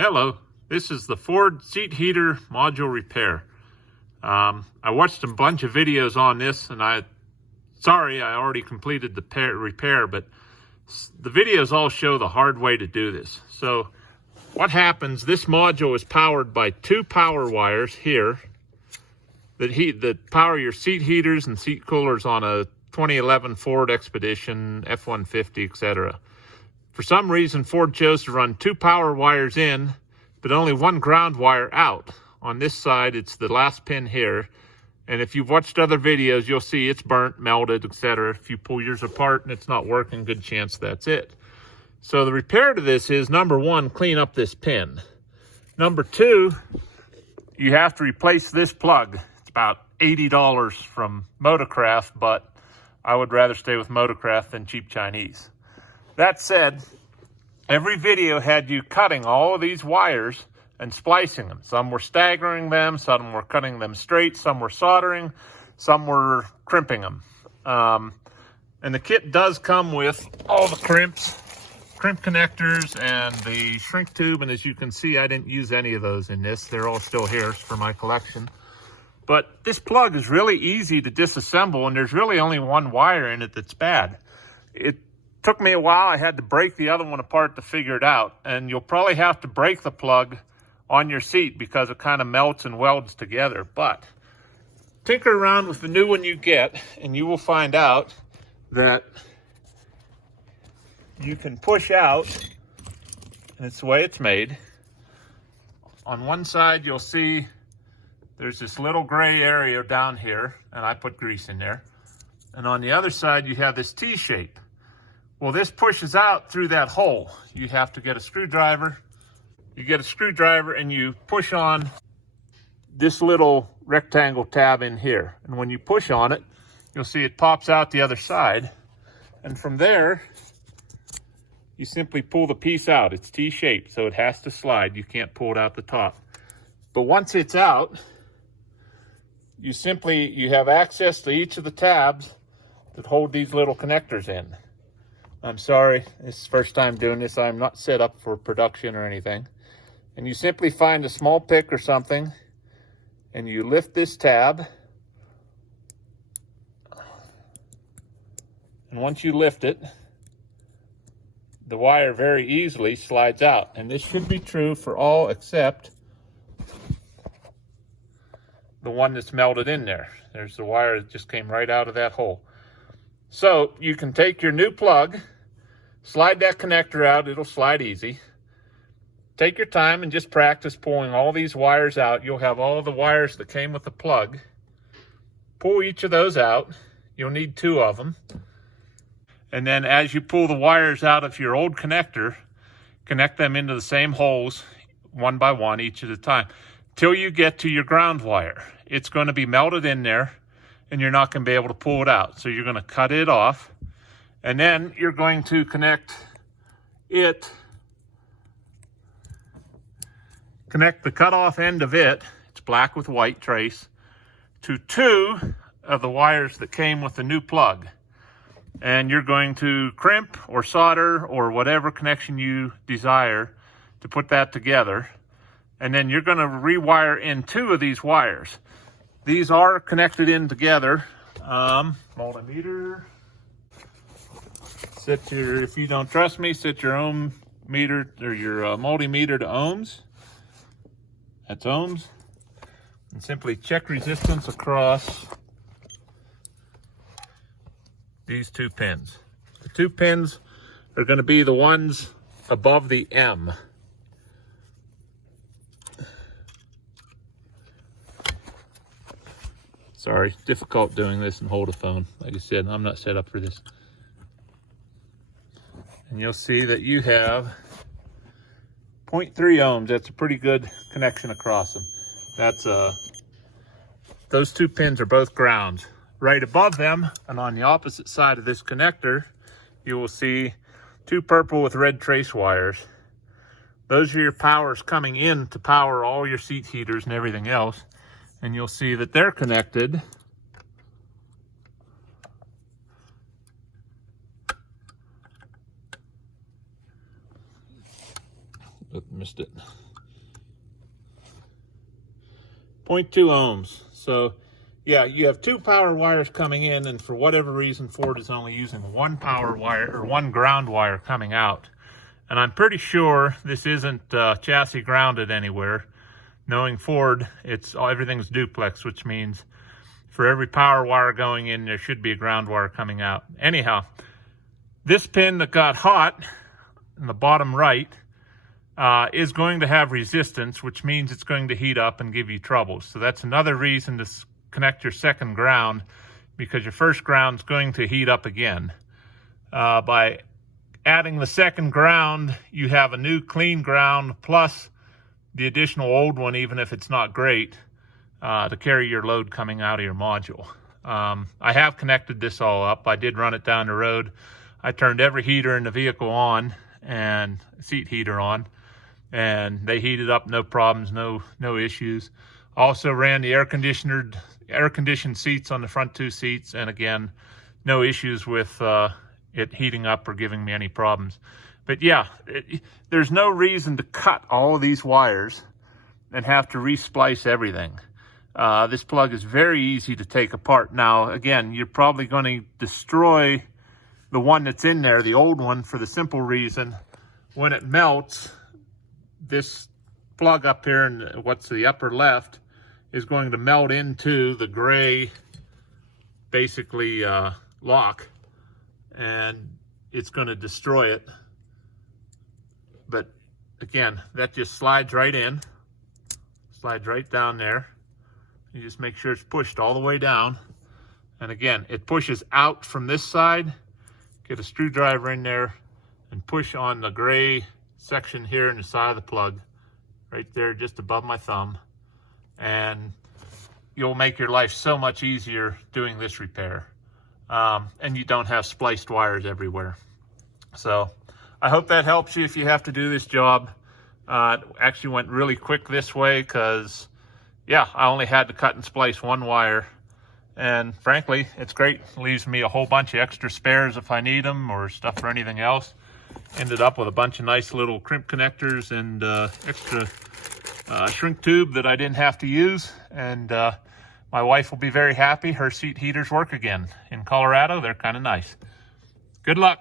Hello, this is the Ford seat heater module repair. I watched a bunch of videos on this, and I already completed the repair, but the videos all show the hard way to do this. So what happens, this module is powered by two power wires here that power your seat heaters and seat coolers on a 2011 Ford Expedition, F-150, etc. For some reason, Ford chose to run two power wires in, but only one ground wire out. On this side, it's the last pin here. And if you've watched other videos, you'll see it's burnt, melted, etc. If you pull yours apart and it's not working, good chance that's it. So the repair to this is, number one, clean up this pin. Number two, you have to replace this plug. It's about $80 from Motorcraft, but I would rather stay with Motorcraft than cheap Chinese. That said, every video had you cutting all of these wires and splicing them. Some were staggering them, some were cutting them straight, some were soldering, some were crimping them. And the kit does come with all the crimp connectors and the shrink tube, and as you can see, I didn't use any of those in this. They're all still here for my collection. But this plug is really easy to disassemble, and there's really only one wire in it that's bad. It took me a while. I had to break the other one apart to figure it out, and you'll probably have to break the plug on your seat because it kind of melts and welds together. But tinker around with the new one you get, and you will find out that you can push out, and it's the way it's made. On one side, you'll see there's this little gray area down here, and I put grease in there. And on the other side, you have this T-shape. Well, this pushes out through that hole. You have to get a screwdriver. You get a screwdriver and you push on this little rectangle tab in here. And when you push on it, you'll see it pops out the other side. And from there, you simply pull the piece out. It's T-shaped, so it has to slide. You can't pull it out the top. But once it's out, you have access to each of the tabs that hold these little connectors in. I'm sorry, it's the first time doing this. I'm not set up for production or anything. And you simply find a small pick or something, and you lift this tab. And once you lift it, the wire very easily slides out. And this should be true for all except the one that's melted in there. There's the wire that just came right out of that hole. So you can take your new plug, slide that connector out, it'll slide easy. Take your time and just practice pulling all these wires out. You'll have all the wires that came with the plug. Pull each of those out. You'll need two of them. And then as you pull the wires out of your old connector, connect them into the same holes one by one, each at a time, till you get to your ground wire. It's going to be melted in there, and you're not going to be able to pull it out. So you're going to cut it off, and then you're going to connect the cut-off end of it, it's black with white trace, to two of the wires that came with the new plug. And you're going to crimp or solder or whatever connection you desire to put that together. And then you're going to rewire in two of these wires. These are connected in together. Multimeter. If you don't trust me, set your ohm meter or your multimeter to ohms. That's ohms. And simply check resistance across these two pins. The two pins are going to be the ones above the M. Sorry, difficult doing this and hold a phone. Like I said, I'm not set up for this. And you'll see that you have 0.3 ohms. That's a pretty good connection across them. That's those two pins are both grounds. Right above them and on the opposite side of this connector, you will see two purple with red trace wires. Those are your powers coming in to power all your seat heaters and everything else. And you'll see that they're connected missed it. 0.2 ohms. So yeah, you have 2 power wires coming in, and for whatever reason Ford is only using 1 power wire or 1 ground wire coming out. And I'm pretty sure this isn't chassis grounded anywhere. Knowing Ford, everything's duplex, which means for every power wire going in, there should be a ground wire coming out. Anyhow, this pin that got hot in the bottom right is going to have resistance, which means it's going to heat up and give you trouble. So that's another reason to connect your second ground, because your first ground is going to heat up again. By adding the second ground, you have a new clean ground plus the additional old one, even if it's not great, to carry your load coming out of your module. I have connected this all up. I did run it down the road. I turned every heater in the vehicle on and seat heater on, and they heated up, no problems, no issues. Also ran the air conditioned seats on the front 2 seats, and again, no issues with it heating up or giving me any problems. But yeah, there's no reason to cut all of these wires and have to re-splice everything. This plug is very easy to take apart. Now, again, you're probably going to destroy the one that's in there, the old one, for the simple reason, when it melts, this plug up here in what's the upper left is going to melt into the gray, basically, lock, and it's going to destroy it. But again, that just slides right in, slides right down there. You just make sure it's pushed all the way down. And again, it pushes out from this side. Get a screwdriver in there and push on the gray section here in the side of the plug, right there just above my thumb. And you'll make your life so much easier doing this repair. And you don't have spliced wires everywhere. So I hope that helps you if you have to do this job. It actually went really quick this way because, yeah, I only had to cut and splice 1 wire. And frankly, it's great. It leaves me a whole bunch of extra spares if I need them or stuff for anything else. Ended up with a bunch of nice little crimp connectors and extra shrink tube that I didn't have to use. And my wife will be very happy. Her seat heaters work again. In Colorado, they're kind of nice. Good luck.